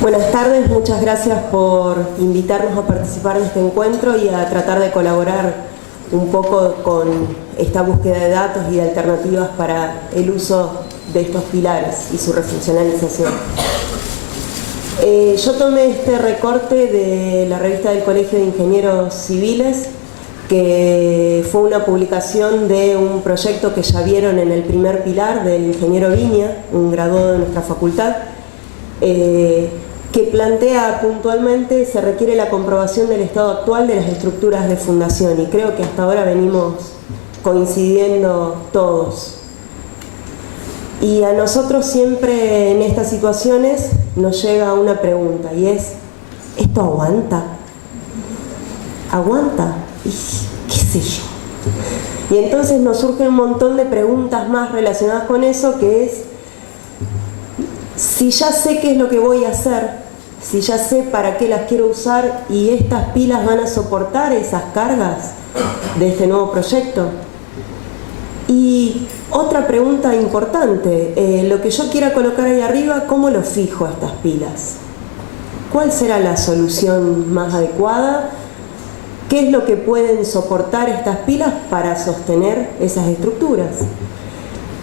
Buenas tardes, muchas gracias por invitarnos a participar en este encuentro y a tratar de colaborar un poco con esta búsqueda de datos y de alternativas para el uso de estos pilares y su refuncionalización. Yo tomé este recorte de la revista del Colegio de Ingenieros Civiles, que fue una publicación de un proyecto que ya vieron en el primer pilar del ingeniero Viña, un graduado de nuestra facultad, que plantea puntualmente se requiere la comprobación del estado actual de las estructuras de fundación, y creo que hasta ahora venimos coincidiendo todos. Y a nosotros siempre en estas situaciones nos llega una pregunta, y es: ¿esto aguanta? ¿Aguanta? Y qué sé yo. Y entonces nos surgen un montón de preguntas más relacionadas con eso, que es: si ya sé qué es lo que voy a hacer, si ya sé para qué las quiero usar, y estas pilas van a soportar esas cargas de este nuevo proyecto. Y otra pregunta importante, lo que yo quiera colocar ahí arriba, ¿cómo lo fijo a estas pilas? ¿Cuál será la solución más adecuada? ¿Qué es lo que pueden soportar estas pilas para sostener esas estructuras?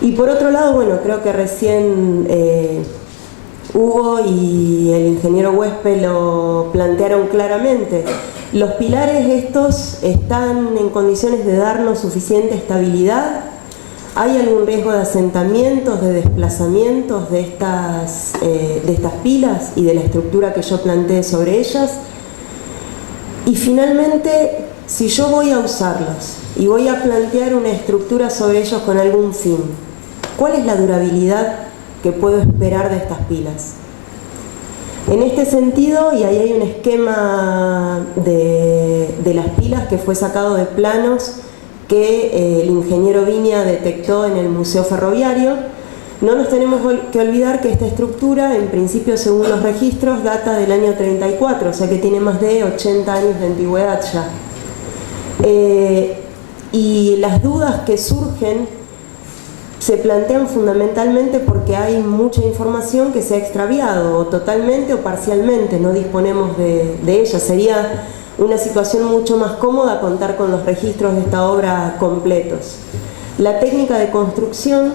Y por otro lado, bueno, creo que recién Hugo y el ingeniero Huespe lo plantearon claramente. Los pilares estos están en condiciones de darnos suficiente estabilidad. ¿Hay algún riesgo de asentamientos, de desplazamientos de estas pilas y de la estructura que yo planteé sobre ellas? Y finalmente, si yo voy a usarlos y voy a plantear una estructura sobre ellos con algún fin, ¿cuál es la durabilidad que puedo esperar de estas pilas? En este sentido, y ahí hay un esquema de las pilas que fue sacado de planos que el ingeniero Viña detectó en el Museo Ferroviario. No nos tenemos que olvidar que esta estructura, en principio según los registros, data del año 34, o sea que tiene más de 80 años de antigüedad ya. Y las dudas que surgen se plantean fundamentalmente porque hay mucha información que se ha extraviado, o totalmente o parcialmente, no disponemos de ella. Sería una situación mucho más cómoda contar con los registros de esta obra completos. La técnica de construcción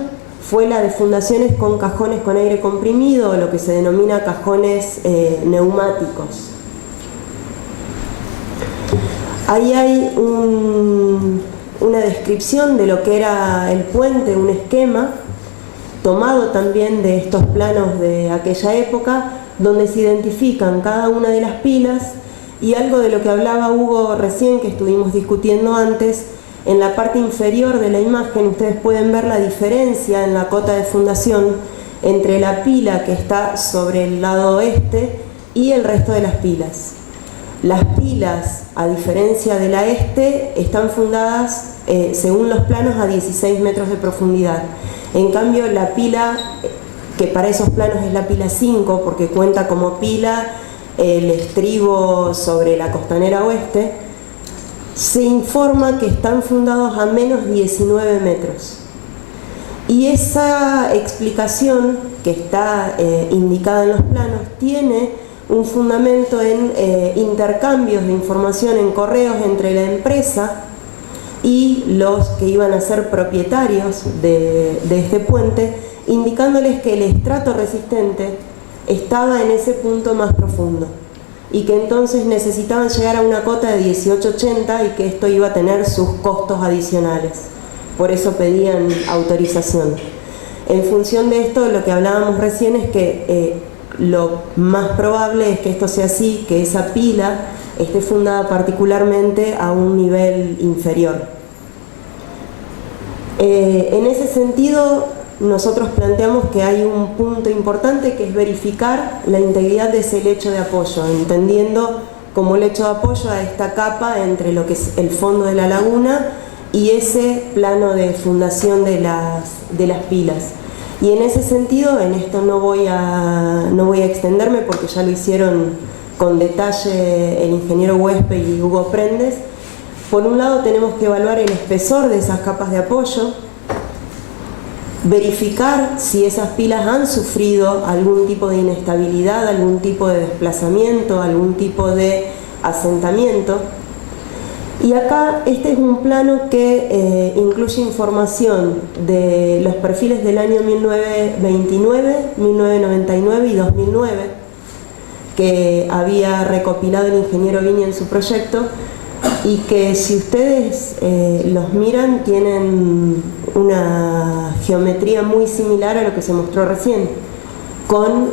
fue la de fundaciones con cajones con aire comprimido, o lo que se denomina cajones neumáticos. Ahí hay una descripción de lo que era el puente, un esquema tomado también de estos planos de aquella época, donde se identifican cada una de las pilas, y algo de lo que hablaba Hugo recién, que estuvimos discutiendo antes. En la parte inferior de la imagen ustedes pueden ver la diferencia en la cota de fundación entre la pila que está sobre el lado oeste y el resto de las pilas. Las pilas, a diferencia de la este, están fundadas según los planos a 16 metros de profundidad. En cambio, la pila, que para esos planos es la pila 5, porque cuenta como pila el estribo sobre la costanera oeste, se informa que están fundados a menos 19 metros. Y esa explicación que está indicada en los planos tiene un fundamento en intercambios de información en correos entre la empresa y los que iban a ser propietarios de este puente, indicándoles que el estrato resistente estaba en ese punto más profundo y que entonces necesitaban llegar a una cota de 1880 y que esto iba a tener sus costos adicionales. Por eso pedían autorización. En función de esto, lo que hablábamos recién es que lo más probable es que esto sea así, que esa pila esté fundada particularmente a un nivel inferior. En ese sentido, nosotros planteamos que hay un punto importante, que es verificar la integridad de ese lecho de apoyo, entendiendo como lecho de apoyo a esta capa entre lo que es el fondo de la laguna y ese plano de fundación de las pilas. Y en ese sentido, en esto no voy a extenderme porque ya lo hicieron con detalle el ingeniero Huespe y Hugo Prendes. Por un lado tenemos que evaluar el espesor de esas capas de apoyo, verificar si esas pilas han sufrido algún tipo de inestabilidad, algún tipo de desplazamiento, algún tipo de asentamiento. Y acá este es un plano que incluye información de los perfiles del año 1929, 1999 y 2009, que había recopilado el ingeniero Viña en su proyecto, y que si ustedes los miran tienen una geometría muy similar a lo que se mostró recién, con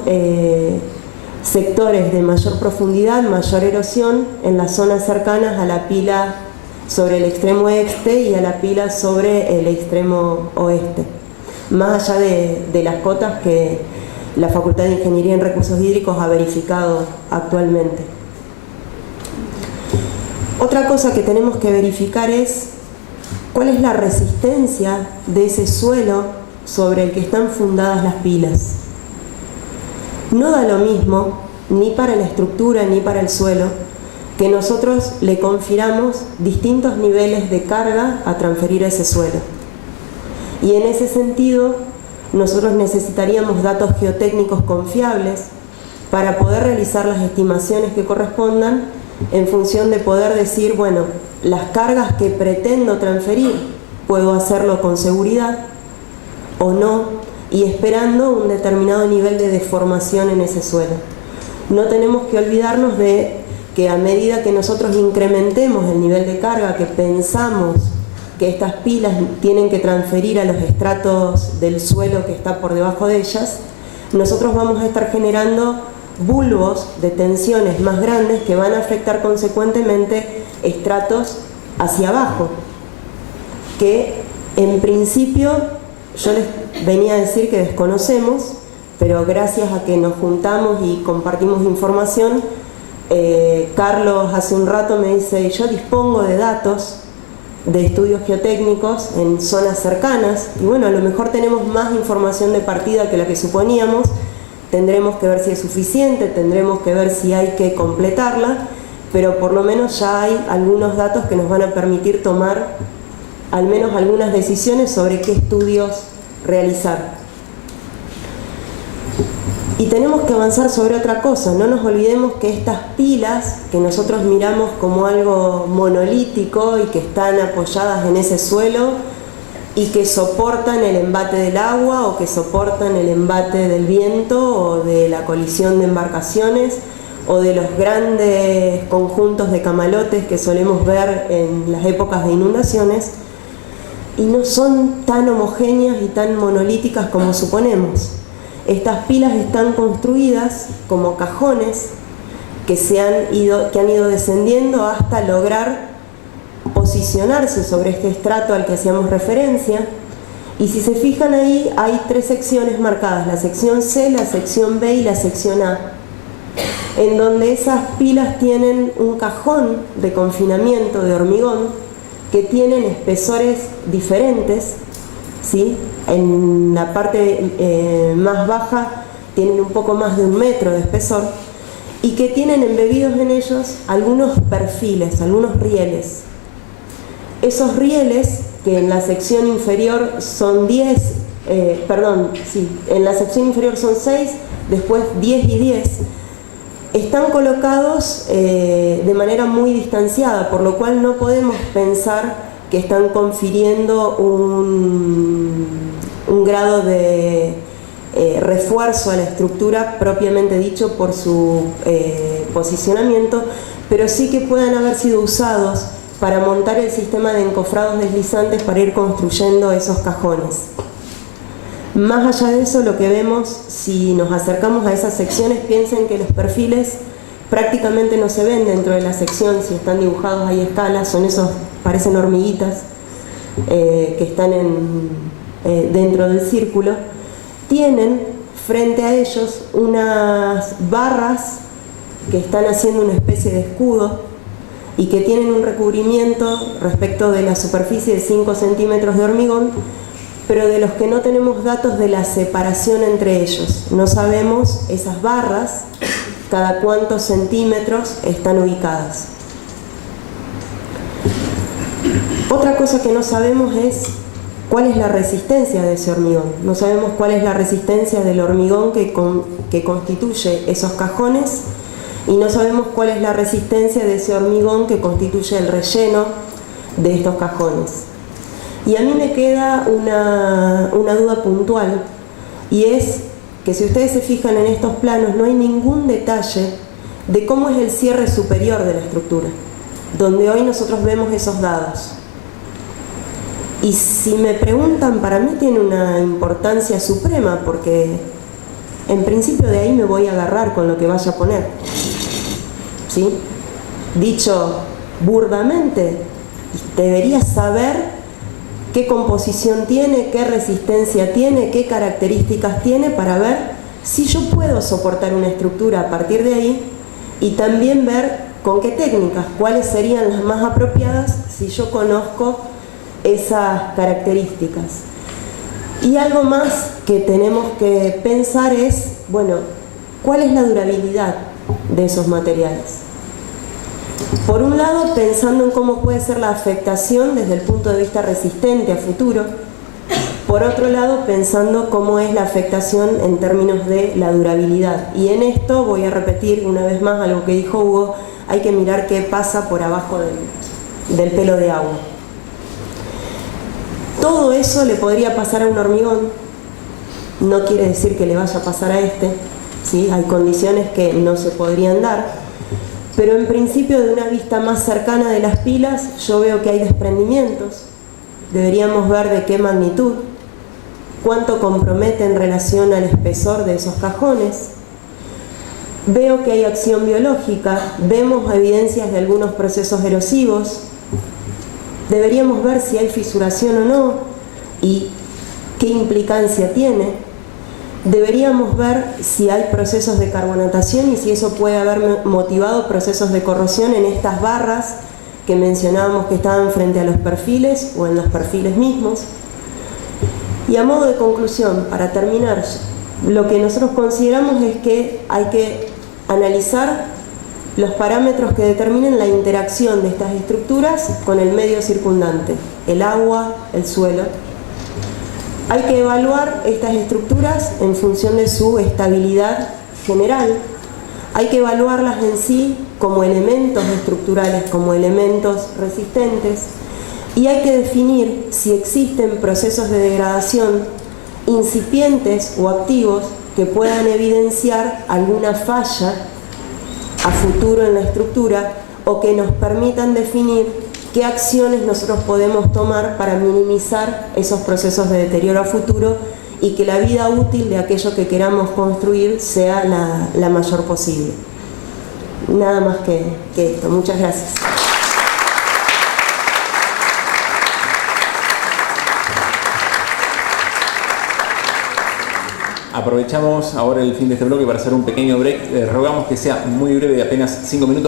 sectores de mayor profundidad, mayor erosión en las zonas cercanas a la pila sobre el extremo este y a la pila sobre el extremo oeste, más allá de las cotas que la Facultad de Ingeniería en Recursos Hídricos ha verificado actualmente. Otra cosa que tenemos que verificar es cuál es la resistencia de ese suelo sobre el que están fundadas las pilas. No da lo mismo, ni para la estructura ni para el suelo, que nosotros le confiramos distintos niveles de carga a transferir a ese suelo. Y en ese sentido, nosotros necesitaríamos datos geotécnicos confiables para poder realizar las estimaciones que correspondan en función de poder decir, bueno, las cargas que pretendo transferir, puedo hacerlo con seguridad o no, y esperando un determinado nivel de deformación en ese suelo. No tenemos que olvidarnos de que a medida que nosotros incrementemos el nivel de carga que pensamos que estas pilas tienen que transferir a los estratos del suelo que está por debajo de ellas, nosotros vamos a estar generando bulbos de tensiones más grandes que van a afectar consecuentemente estratos hacia abajo, que en principio yo les venía a decir que desconocemos, pero gracias a que nos juntamos y compartimos información, Carlos hace un rato me dice, yo dispongo de datos de estudios geotécnicos en zonas cercanas, y bueno, a lo mejor tenemos más información de partida que la que suponíamos. Tendremos que ver si es suficiente, tendremos que ver si hay que completarla, pero por lo menos ya hay algunos datos que nos van a permitir tomar al menos algunas decisiones sobre qué estudios realizar. Y tenemos que avanzar sobre otra cosa. No nos olvidemos que estas pilas, que nosotros miramos como algo monolítico y que están apoyadas en ese suelo y que soportan el embate del agua o que soportan el embate del viento o de la colisión de embarcaciones o de los grandes conjuntos de camalotes que solemos ver en las épocas de inundaciones, y no son tan homogéneas y tan monolíticas como suponemos. Estas pilas están construidas como cajones que han ido descendiendo hasta lograr posicionarse sobre este estrato al que hacíamos referencia, y si se fijan ahí hay tres secciones marcadas, la sección C, la sección B y la sección A, en donde esas pilas tienen un cajón de confinamiento de hormigón que tienen espesores diferentes, ¿sí? En la parte más baja tienen un poco más de 1 metro de espesor, y que tienen embebidos en ellos algunos perfiles, algunos rieles. Esos rieles, que en la sección inferior son 10, en la sección inferior son 6, después 10 y 10, están colocados de manera muy distanciada, por lo cual no podemos pensar que están confiriendo un grado de refuerzo a la estructura propiamente dicho por su posicionamiento, pero sí que puedan haber sido usados para montar el sistema de encofrados deslizantes para ir construyendo esos cajones. Más allá de eso, lo que vemos, si nos acercamos a esas secciones, piensen que los perfiles prácticamente no se ven dentro de la sección, si están dibujados ahí a escala, son esos, parecen hormiguitas que están dentro del círculo. Tienen frente a ellos unas barras que están haciendo una especie de escudo y que tienen un recubrimiento respecto de la superficie de 5 centímetros de hormigón, pero de los que no tenemos datos de la separación entre ellos. No sabemos esas barras, cada cuántos centímetros están ubicadas. Otra cosa que no sabemos es cuál es la resistencia de ese hormigón. No sabemos cuál es la resistencia del hormigón que constituye esos cajones, y no sabemos cuál es la resistencia de ese hormigón que constituye el relleno de estos cajones. Y a mí me queda una duda puntual, y es que si ustedes se fijan en estos planos no hay ningún detalle de cómo es el cierre superior de la estructura, donde hoy nosotros vemos esos dados. Y si me preguntan, para mí tiene una importancia suprema, porque en principio de ahí me voy a agarrar con lo que vaya a poner, ¿sí? Dicho burdamente, debería saber qué composición tiene, qué resistencia tiene, qué características tiene, para ver si yo puedo soportar una estructura a partir de ahí, y también ver con qué técnicas, cuáles serían las más apropiadas si yo conozco esas características. Y algo más que tenemos que pensar es, bueno, ¿cuál es la durabilidad de esos materiales? Por un lado, pensando en cómo puede ser la afectación desde el punto de vista resistente a futuro. Por otro lado, pensando cómo es la afectación en términos de la durabilidad. Y en esto voy a repetir una vez más algo que dijo Hugo: hay que mirar qué pasa por abajo del pelo de agua. Todo eso le podría pasar a un hormigón, no quiere decir que le vaya a pasar a este, ¿sí? Hay condiciones que no se podrían dar, pero en principio, de una vista más cercana de las pilas, yo veo que hay desprendimientos. Deberíamos ver de qué magnitud, cuánto compromete en relación al espesor de esos cajones. Veo que hay acción biológica, vemos evidencias de algunos procesos erosivos. Deberíamos ver si hay fisuración o no y qué implicancia tiene. Deberíamos ver si hay procesos de carbonatación y si eso puede haber motivado procesos de corrosión en estas barras que mencionábamos que estaban frente a los perfiles o en los perfiles mismos. Y a modo de conclusión, para terminar, lo que nosotros consideramos es que hay que analizar los parámetros que determinen la interacción de estas estructuras con el medio circundante, el agua, el suelo. Hay que evaluar estas estructuras en función de su estabilidad general. Hay que evaluarlas en sí como elementos estructurales, como elementos resistentes. Y hay que definir si existen procesos de degradación incipientes o activos que puedan evidenciar alguna falla a futuro en la estructura, o que nos permitan definir qué acciones nosotros podemos tomar para minimizar esos procesos de deterioro a futuro y que la vida útil de aquello que queramos construir sea la mayor posible. Nada más que esto. Muchas gracias. Aprovechamos ahora el fin de este bloque para hacer un pequeño break. Rogamos que sea muy breve, de apenas 5 minutos.